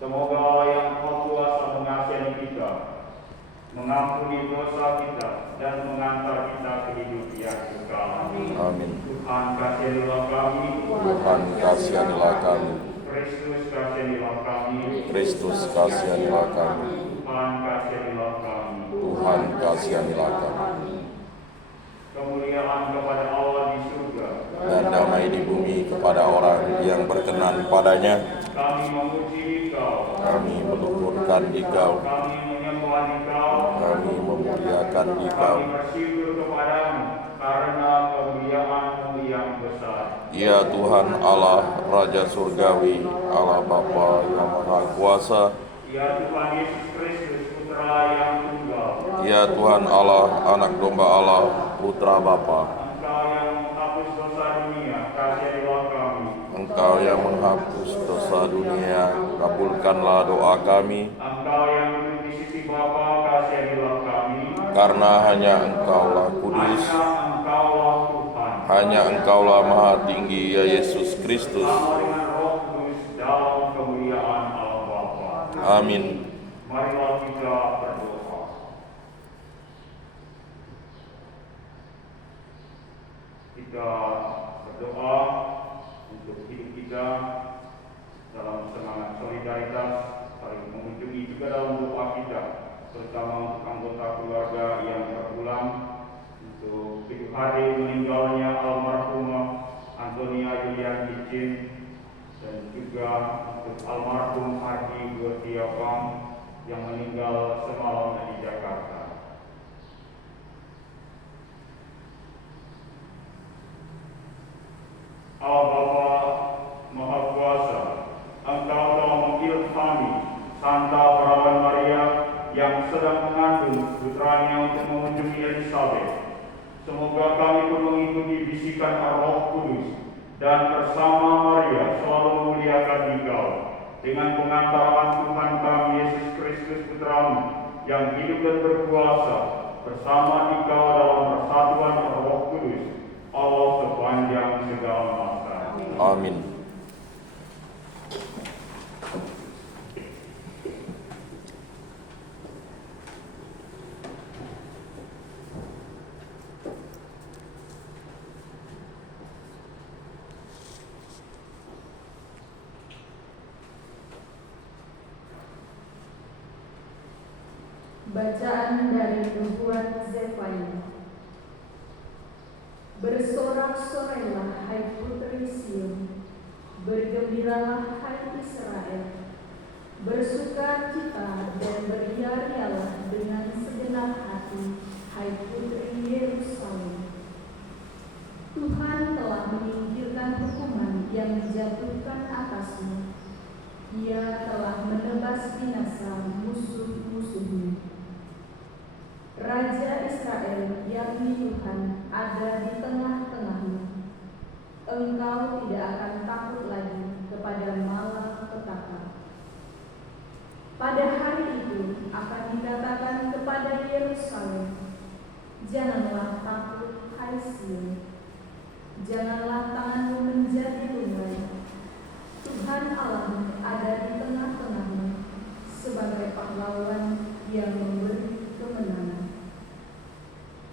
Semoga Allah yang Maha Kuasa mengasihi kita, mengampuni dosa kita, dan mengantar kita ke hidup yang kekal. Amin. Tuhan kasihanilah kami. Tuhan kasihanilah kami. Kristus kasihanilah kami. Kristus kasihanilah kami. Tuhan kasihanilah kami. Tuhan kasihanilah kami. Kemuliaan kepada Allah di surga Dan damai di bumi kepada orang yang berkenan padanya. kami memuji Engkau, Kami meluhurkan Dikau, kami menyembah Engkau, kami memuliakan Dikau. kami bersyukur kepadamu karena kemuliaan-Mu yang besar. Ya Tuhan Allah, Raja Surgawi, Allah Bapa yang Maha Kuasa. Ya Tuhan Yesus Kristus, Putra yang tunggal, Ya Tuhan Allah, Anak Domba Allah, Putra Bapa. Engkau yang menghapus dosa dunia, kasihanilah kami. Engkau yang menghapus dosa dunia, kabulkanlah doa kami. Engkau yang duduk di sisi Bapa, kasihanilah kami. Karena hanya Engkaulah kudus, Hanya Engkaulah Tuhan. hanya Engkaulah Maha Tinggi, ya Yesus Kristus. Bersama dengan Roh Kudus dalam kemuliaan Allah Bapa. Amin. Marilah kita berdoa. Kita berdoa untuk hidup kita dalam semangat solidaritas, saling mengunjungi juga dalam doa kita, terutama untuk anggota keluarga yang berpulang, untuk hidup hari meninggalnya almarhumah Antonia Julian Kicin, dan juga untuk almarhum Haji Gotiapang yang meninggal semalam di Jakarta. Allah Bapa Maha Kuasa, Engkau telah mengilhami Santa Perawan Maria yang sedang mengandung putranya untuk mengunjungi Elizabeth. Semoga kami pun mengikuti bisikan Roh Kudus dan bersama Maria selalu memuliakan Engkau dengan pengantaran Tuhan kami Yesus Kristus Putra-Mu yang hidup dan berkuasa bersama Engkau dalam persatuan Roh Kudus, Allah sepanjang segala masa. Amin. Bacaan dari nubuat Zefania. Bersorak-sorailah hai putri Sion, bergembiralah hai Israel, bersuka cita dan beriarialah dengan segenap hati hai putri Yerusalem. Tuhan telah menyingkirkan hukuman yang dijatuhkan atasmu. Ia telah menebas binasa musuh-musuhmu. Raja Israel, yakni Tuhan, ada di tengah-tengahmu. Engkau tidak akan takut lagi kepada malapetaka. Pada hari itu akan dikatakan kepada Yerusalem, janganlah takut, hai Sion. Janganlah tanganmu menjadi tunggal. Tuhan Allahmu ada di tengah-tengahmu sebagai pahlawan yang memberi kemenangan.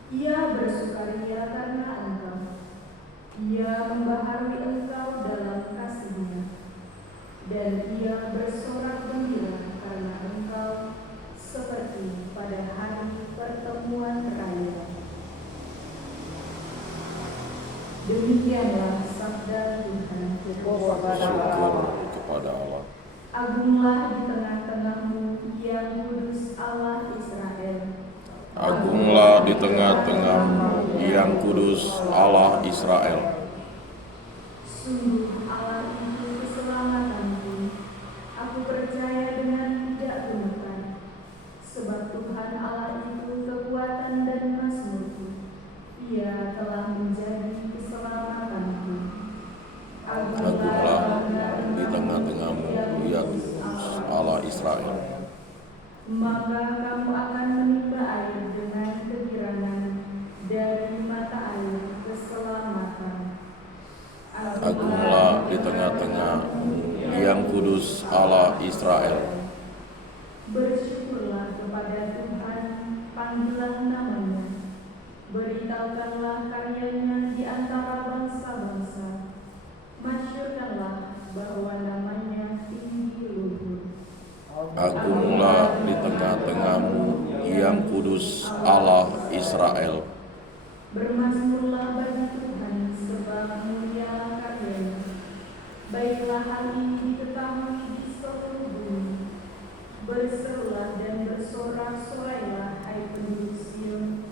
Ia bersukaria karena engkau. Ia membaharui engkau dalam kasih-Nya, dan ia bersorak gembira karena engkau seperti pada hari pertemuan raya. Demikianlah sabda Tuhan. Syukur kepada Allah. Agunglah di tengah-tengahmu yang kudus Allah Israel. Agunglah di tengah-tengahmu yang kudus Allah Israel. Sungguh Allah itu keselamatanku. Aku percaya dengan tidak gemetar, sebab Tuhan Allah itu kekuatan dan mazmurku. Ia telah menjadi keselamatanku. Agunglah di tengah-tengahmu yang kudus Allah Israel. Maka kamu akan menimba air dengan kegirangan dari mata air keselamatan. Agunglah di tengah-tengahmu yang kudus Allah Israel. Bersyukurlah kepada Tuhan, panggillah namanya, beritahukanlah karyanya di antara bangsa-bangsa, masyurkanlah bahwa namanya tinggi luhur. Agunglah di tengah-tengahmu yang kudus Allah Israel. Bermazmurlah bagi Tuhan, sebab mulialah karyanya. Baiklah hal ini diketahui di seluruh bumi. Berserulah dan bersorak-sorailah, hai penduduk Sion,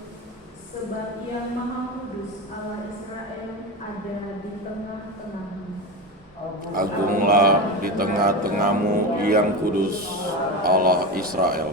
sebab Yang Maha Kudus Allah Israel ada di tengah-tengahmu. Agunglah di tengah-tengahmu yang kudus Allah Israel.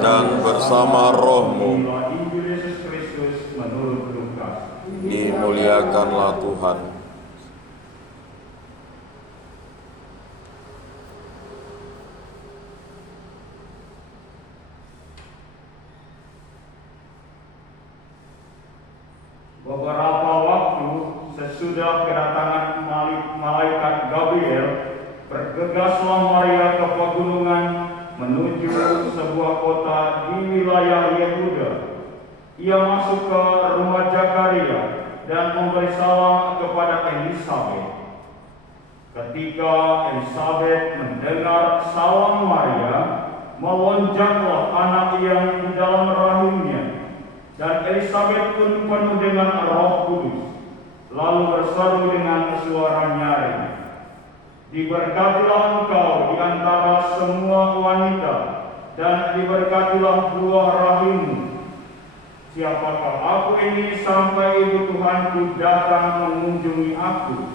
Dan bersama rohmu, Injil Yesus Kristus menurut Lukas. dimuliakanlah Tuhan. Beberapa waktu sesudah kedatangan malaikat Gabriel, bergegaslah Maria ke pegunungan menuju sebuah kota di wilayah Yehuda. Ia masuk ke rumah Zakaria dan memberi salam kepada Elisabet. Ketika Elisabet mendengar salam Maria, melonjaklah anak yang di dalam rahimnya, dan Elisabet pun penuh dengan Roh Kudus, lalu berseru dengan suara nyaring, "Diberkatilah engkau di antara semua wanita, dan diberkatilah buah rahimmu. Siapakah aku ini sampai ibu Tuhanku datang mengunjungi aku?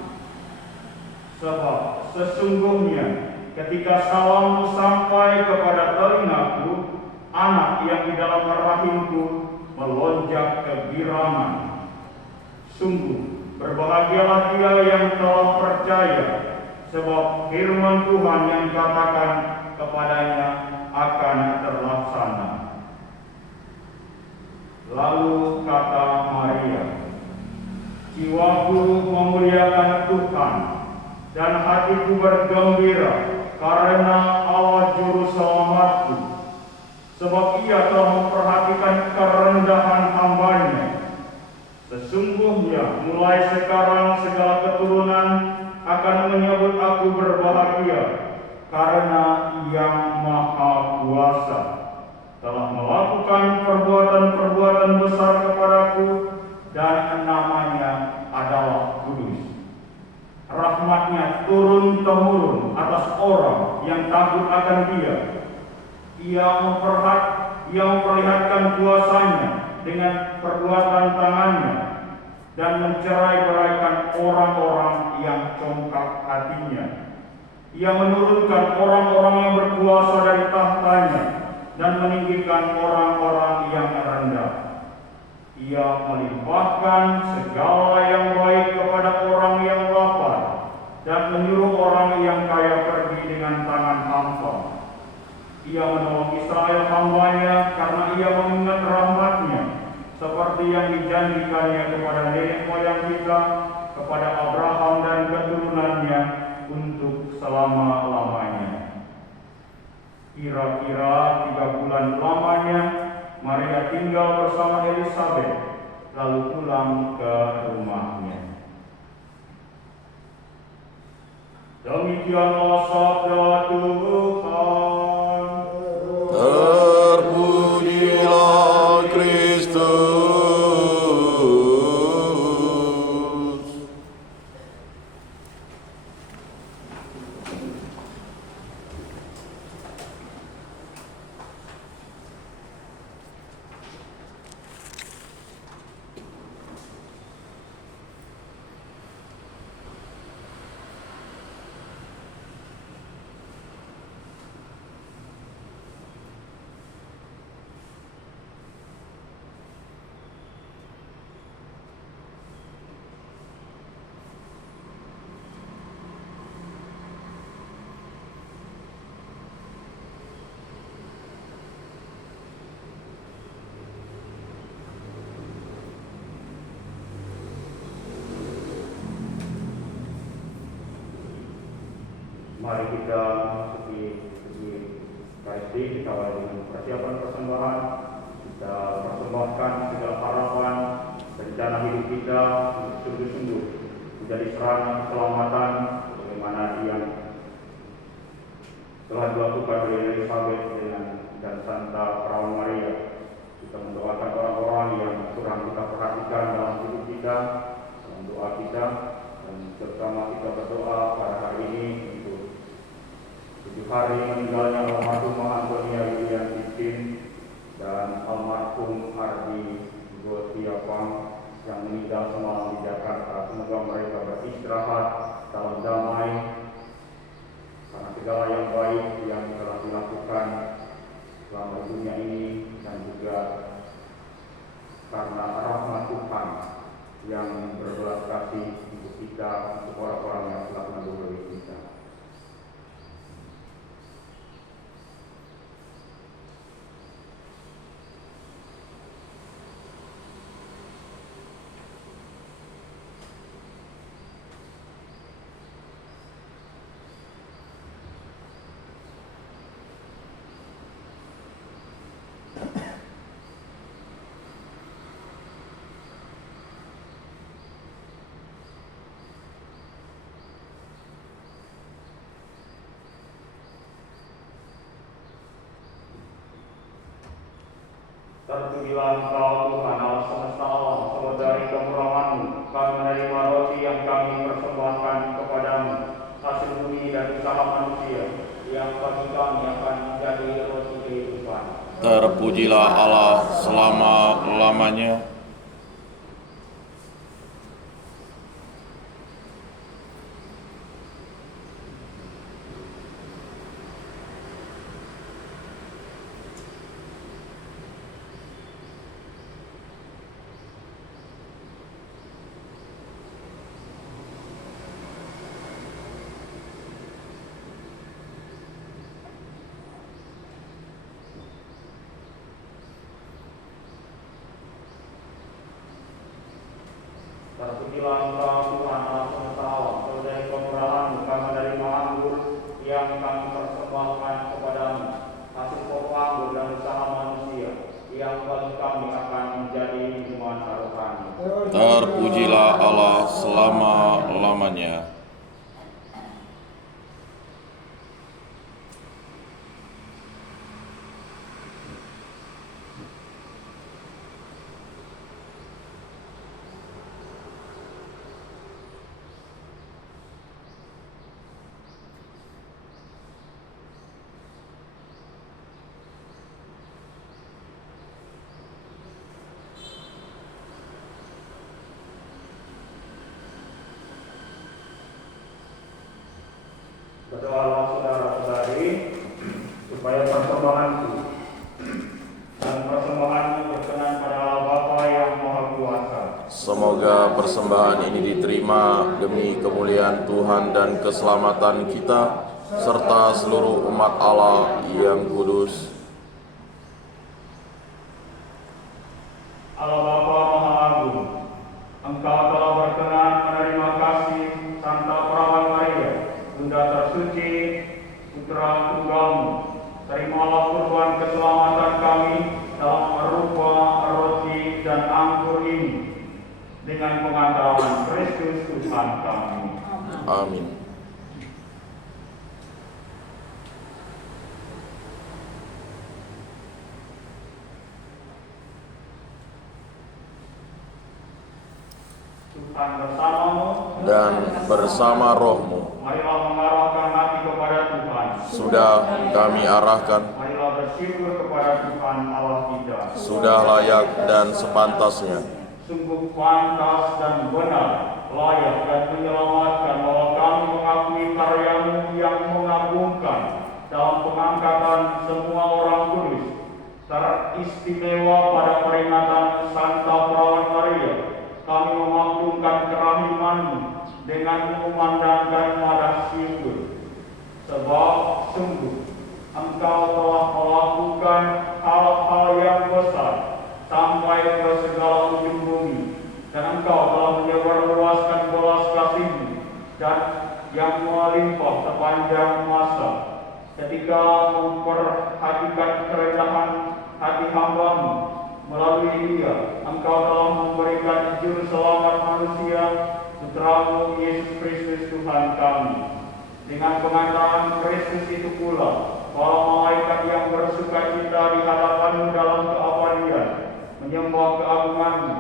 Sebab sesungguhnya ketika salammu sampai kepada telingaku, anak yang di dalam rahimku melonjak kegirangan. Sungguh berbahagialah dia yang telah percaya, sebab firman Tuhan yang dikatakan kepadanya akan terlaksana." Lalu kata Maria, "Jiwaku memuliakan Tuhan, dan hatiku bergembira karena Allah Juru Selamatku, sebab Ia telah memperhatikan kerendahan hamba-Nya. Sesungguhnya mulai sekarang segala keturunan akan menyebut aku berbahagia, karena Yang Maha Kuasa telah melakukan perbuatan-perbuatan besar kepadaku, dan namanya adalah kudus. Rahmat-Nya turun-temurun atas orang yang takut akan Dia. Ia memperlihatkan kuasa-Nya dengan perbuatan tangan-Nya, dan mencerai-beraikan orang-orang yang congkak hatinya. Ia menurunkan orang-orang yang berkuasa dari tahtanya, dan meninggikan orang-orang yang rendah. Ia melimpahkan segala yang baik kepada orang yang lapar, dan menyuruh orang yang kaya pergi dengan tangan hampa. Ia menolong Israel hamba-Nya, karena Ia mengingat rahmat-Nya, seperti yang dijanjikannya kepada nenek moyang kita, kepada Abraham dan keturunannya untuk selama-lamanya." Kira-kira 3 bulan lamanya, Maria tinggal bersama Elisabet, lalu pulang ke rumahnya. Demikianlah sabda Tuhan. Terpujilah Kristus. Mari kita memasuki KSD, kita awali dengan persiapan persembahan. Kita persembahkan segala harapan, rencana hidup kita untuk sungguh-sungguh menjadi sarana keselamatan bagaimana yang telah dilakukan oleh Elizabeth dan Santa Perawan Maria. Kita mendoakan orang-orang yang kurang kita perhatikan dalam hidup kita, dalam doa kita, dan terutama kita berdoa pada hari ini 7 hari meninggalnya almarhum Antonia Yulian Titin dan almarhum Ardi Gotiapang yang meninggal semalam di Jakarta. Semoga mereka beristirahat dalam damai karena segala yang baik yang telah dilakukan selama dunia ini, dan juga karena rahmat Tuhan yang berbelas kasih untuk kita, untuk orang-orang yang telah mendahului kita. Terpujilah Engkau Tuhan Allah semesta alam, sebab dari kemurahan-Mu kami menerima roti yang kami persembahkan kepadamu, hasil bumi dan usaha manusia, yang bagi kami akan menjadi roti kehidupan. Terpujilah Allah selama-lamanya. Terpujilah Engkau Tuhan Allah semesta alam, sebab dari kemurahan-Mu kami menerima anggur yang kami persembahkan kepadamu, hasil pokok anggur dan usaha manusia, yang bagi kami akan menjadi minuman rohani. Terpujilah Allah selama-lamanya. Berdoalah saudara-saudari supaya persembahanku dan persembahanmu berkenan pada Allah Bapa yang Maha Kuasa. Semoga persembahan ini diterima demi kemuliaan Tuhan dan keselamatan kita, serta seluruh umat Allah yang kudus. Allah Bapa Maha Agung, Engkau telah berkenan menerima kasih Santa Perawan Maria, Bunda tersuci, putra tunggalmu. Terimalah kurban keselamatan kami dalam rupa roti dan anggur ini, dengan pengantaran Kristus Tuhan kami. Amin. Tuhan bersamamu dan bersama rohmu. Marilah mengarahkan hati kepada Tuhan. Sudah kami arahkan, Marilah bersyukur kepada Tuhan Allah kita. sudah layak dan sepantasnya. Sungguh pantas dan benar, layak dan menyelamatkan bahwa kami mengakui karyamu yang mengagumkan dalam pengangkatan semua orang kudus, teristimewa pada peringatan Santa Perawan Maria. Kami memaklumkan kerahimanmu dengan memandangkan madah syukur, sebab sungguh Engkau telah melakukan hal-hal yang besar sampai ke segala ujung bumi, dan Engkau telah menyebarluaskan belas kasih-Mu dan yang melimpah sepanjang masa. Ketika memperhatikan kerendahan hati hamba-Mu, melalui Dia Engkau telah memberikan juru selamat manusia, Putra-Mu Yesus Kristus Tuhan kami. Dengan pengantaran Kristus itu pula, para malaikat yang bersuka cita di hadapan-Mu dalam keabadian menyembah keagungan-Mu.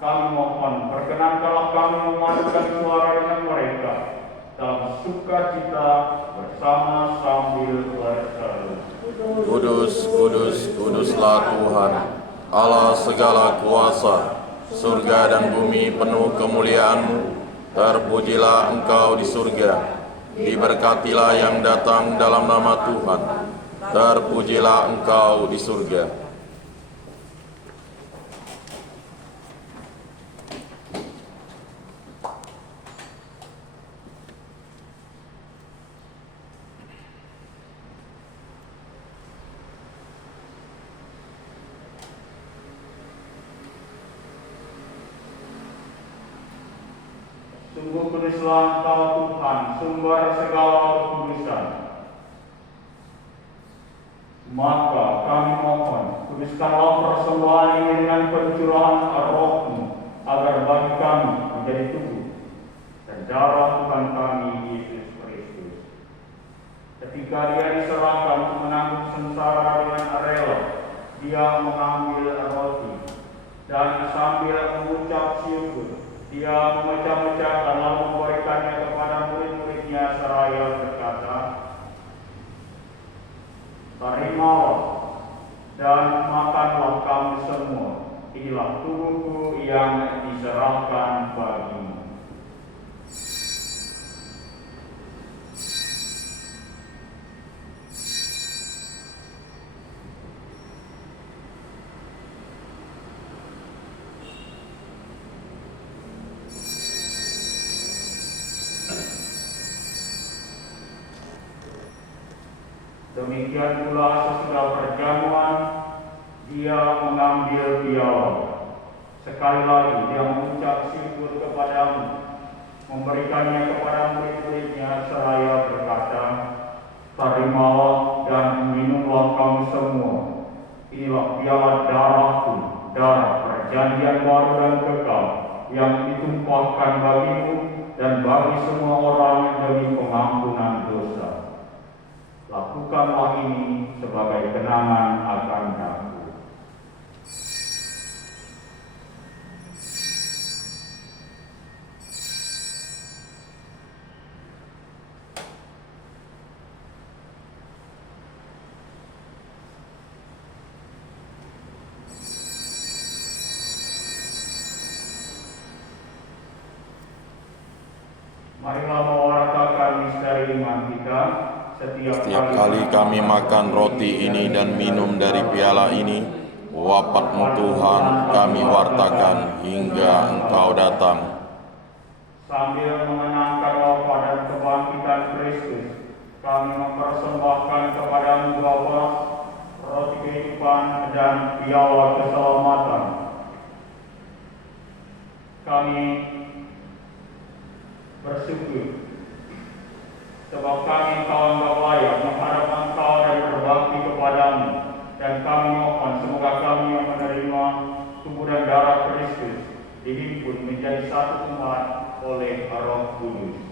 Kami mohon, perkenankanlah kami memadukan suara dengan mereka dalam sukacita bersama sambil berseru. Kudus, kudus, kuduslah Tuhan, Allah segala kuasa. Surga dan bumi penuh kemuliaan-Mu. Terpujilah Engkau di surga. Diberkatilah yang datang dalam nama Tuhan. Terpujilah Engkau di surga. Sungguh kuduslah Engkau Tuhan, sumber segala kekudusan. Maka kami mohon, kuduskanlah persembahan ini dengan pencurahan roh-Mu, agar bagi kami menjadi tubuh dan darah Tuhan kami Yesus Kristus. Ketika Dia diserahkan untuk menanggung sengsara dengan rela, Dia mengambil roti dan sambil mengucap syukur, Dia memecah-mecahkan lalu memberikannya kepada murid-muridnya seraya berkata, "Terimalah dan makanlah kamu semua, inilah tubuhku yang diserahkan bagimu." Demikian pula sesudah perjamuan, Dia mengambil piala. Sekali lagi Dia mengucap syukur kepadamu, memberikannya kepada murid-muridnya seraya berkata, "Terimalah dan minumlah kamu semua. Inilah piala darahku, darah perjanjian baru dan kekal, yang ditumpahkan bagimu dan bagi semua orang demi pengampunan dosa. Lakukanlah ini sebagai kenangan akan aku." Marilah mewartakan misteri iman kita. Setiap kali kami makan roti ini dan minum dari piala ini, wafat-Mu Tuhan kami wartakan hingga Engkau datang. Sambil mengenangkan wafat dan kebangkitan Kristus, kami mempersembahkan kepada-Mu Bapa roti kehidupan dan piala keselamatan. Kami bersyukur sebab kami Engkau anggap layak menghadap Engkau dan berbakti kepada-Mu, dan kami mohon semoga kami yang menerima tubuh dan darah Kristus dihimpun menjadi satu umat oleh Roh Kudus.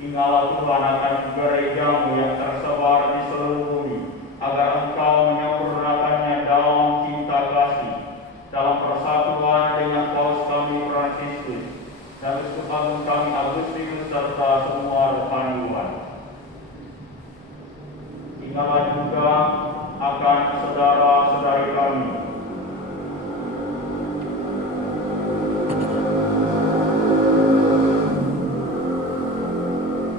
Tinggallah Tuhan akan gereja-Mu yang tersebar di seluruh bumi, agar Engkau menyempurnakannya dalam cinta kasih, dalam persatuan dengan Paus kami Francis semua rohaniwan. Ingatlah juga akan saudara-saudari kami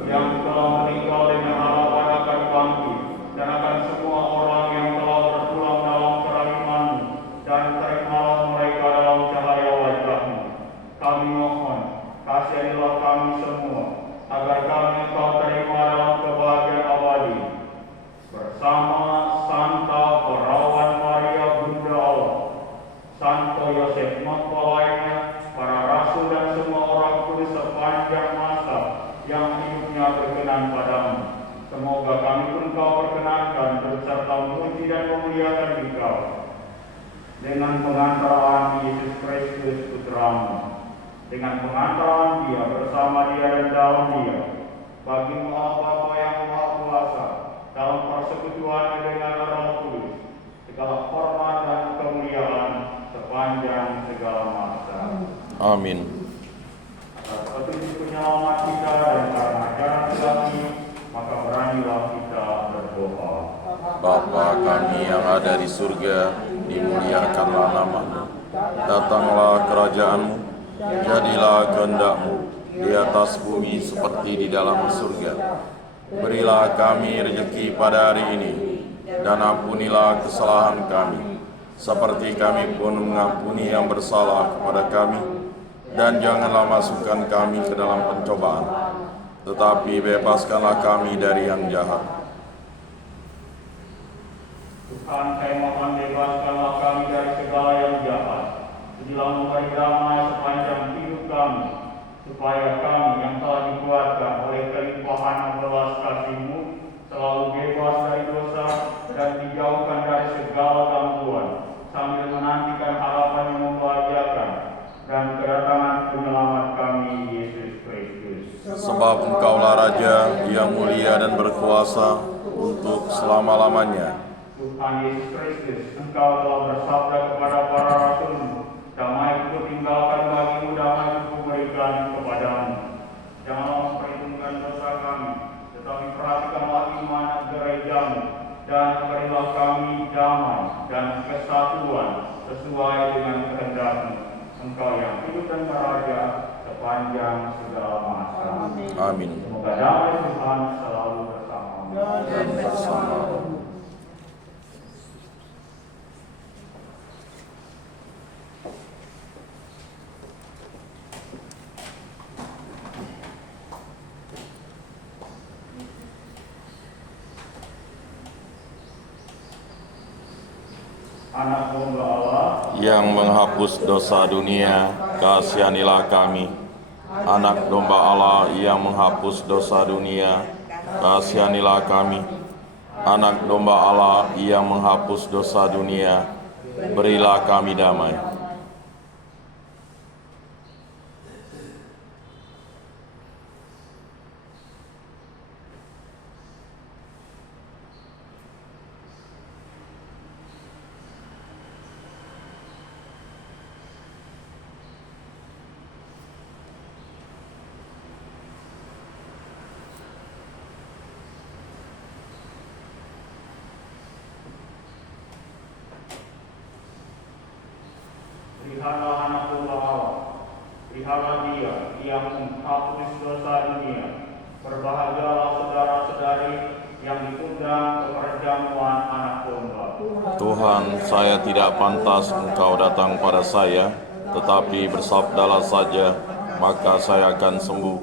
yang telah meninggal dengan harapan akan bangkit, dan akan semua orang yang telah berpulang dalam kerahiman-Mu dan terimalah mereka dalam cahaya wajah-Mu. Kami mohon, kasihanilah kami semua, agar kami Engkau terima dalam kebahagiaan abadi bersama Santa Perawan Maria Bunda Allah, Santo Yosef mempelainya, para rasul dan semua orang kudus sepanjang masa yang hidupnya berkenan padamu. Semoga kami pun Kau perkenankan berserta memuji dan memuliakan Engkau dengan pengantaran Yesus Kristus Putra-Mu, dengan pengantaran Dia, bersama Dia dan dalam Dia, bagi-Mu Allah Bapa yang Maha Kuasa, dalam persekutuan dengan Roh Kudus, segala hormat dan kemuliaan sepanjang segala masa. Amin. Atas petunjuk penyelamat kita dan karena ajaran kami, maka beranilah kita berdoa. Bapa kami yang ada di surga, dimuliakanlah nama-Mu. Datanglah kerajaan-Mu, jadilah kehendak-Mu di atas bumi seperti di dalam surga. Berilah kami rezeki pada hari ini, dan ampunilah kesalahan kami, seperti kami pun mengampuni yang bersalah kepada kami. Dan janganlah masukkan kami ke dalam pencobaan, tetapi bebaskanlah kami dari yang jahat. Tuhan, saya mohon bebaskanlah kami dari segala yang jahat. Jadilah memberi damai sepanjang hidup kami, supaya kami yang telah dikuatkan oleh kelimpahan belas kasih-Mu selalu bebas dari dosa dan dijauhkan dari segala gangguan, sambil menantikan harapan yang membahagiakan dan kedatangan penyelamat kami, Yesus Kristus. Sebab Engkaulah Raja yang mulia dan berkuasa untuk selama-lamanya. Tuhan Yesus Kristus, Engkau telah bersabda kepada para rasul-Mu, damai-Ku tinggalkan bagi-Mu, damai-Ku berikan kepadamu. Janganlah memperhitungkan dosa kami, tetapi perhatikanlah iman gereja-Mu, dan berilah kami damai dan kesatuan sesuai dengan kehendak-Mu. Engkau yang hidup dan beraja sepanjang segala masa. Amin. Semoga damai Tuhan selalu bersama-Mu. Dan bersama. Anak domba Allah Yang menghapus dosa dunia, kasihanilah kami. Anak domba Allah yang menghapus dosa dunia, kasihanilah kami. Anak domba Allah yang menghapus dosa dunia, berilah kami damai. Lihatlah anak domba Allah, lihatlah Dia yang menghapus dosa dunia. Berbahagialah saudara-saudari yang diundang ke perjamuan anak domba. Tuhan, saya tidak pantas Engkau datang pada saya, tetapi bersabdalah saja, maka saya akan sembuh.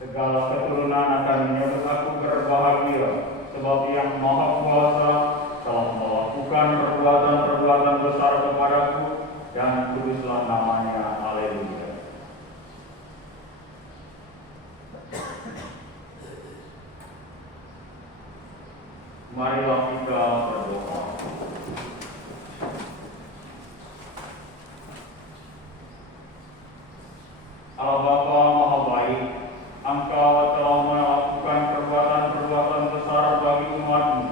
Segala keturunan akan menyebut aku berbahagia, sebab Yang Maha Kuasa telah melakukan perbuatan-perbuatan besar kepadaku, dan kuduslah namanya. Haleluya. Marilah kita berdoa. Allah Bapa Maha Baik, Engkau telah melakukan perbuatan-perbuatan besar bagi umat-Mu.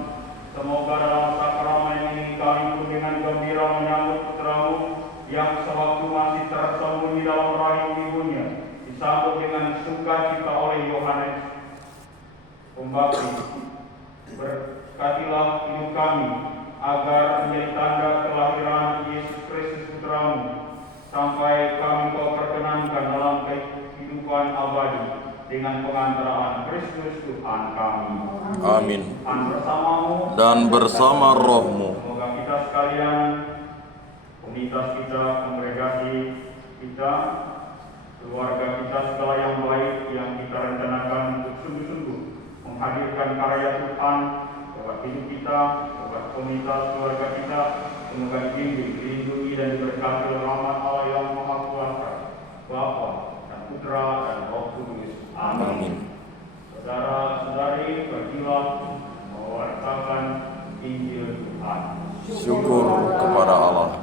Semoga dalam sakramen ini kami pun dengan gembira menyambut Putra-Mu yang sewaktu masih tersembunyi dalam rahim ibunya disambut dengan sukacita oleh Yohanes Pembaptis. Berkatilah hidup kami agar menjadi tanda kelahiran Yesus Kristus Putra-Mu, sampai kami Kau perkenankan dalam kehidupan abadi dengan pengantaraan Kristus Tuhan kami. Amin. Dan bersamamu Dan bersama rohmu, semoga kita sekalian, komunitas kita, kongregasi kita, keluarga kita, segala yang baik yang kita rencanakan untuk sungguh-sungguh menghadirkan karya Tuhan lewat hidup kita, lewat komunitas keluarga kita, semoga dibimbing, dilindungi dan diberkati oleh rahmat Allah yang Maha Kuasa, Bapa dan Putra dan Roh Kudus. Amin. Amin. Saudara-saudari, pergilah mewartakan Injil Tuhan. Syukur kepada Allah.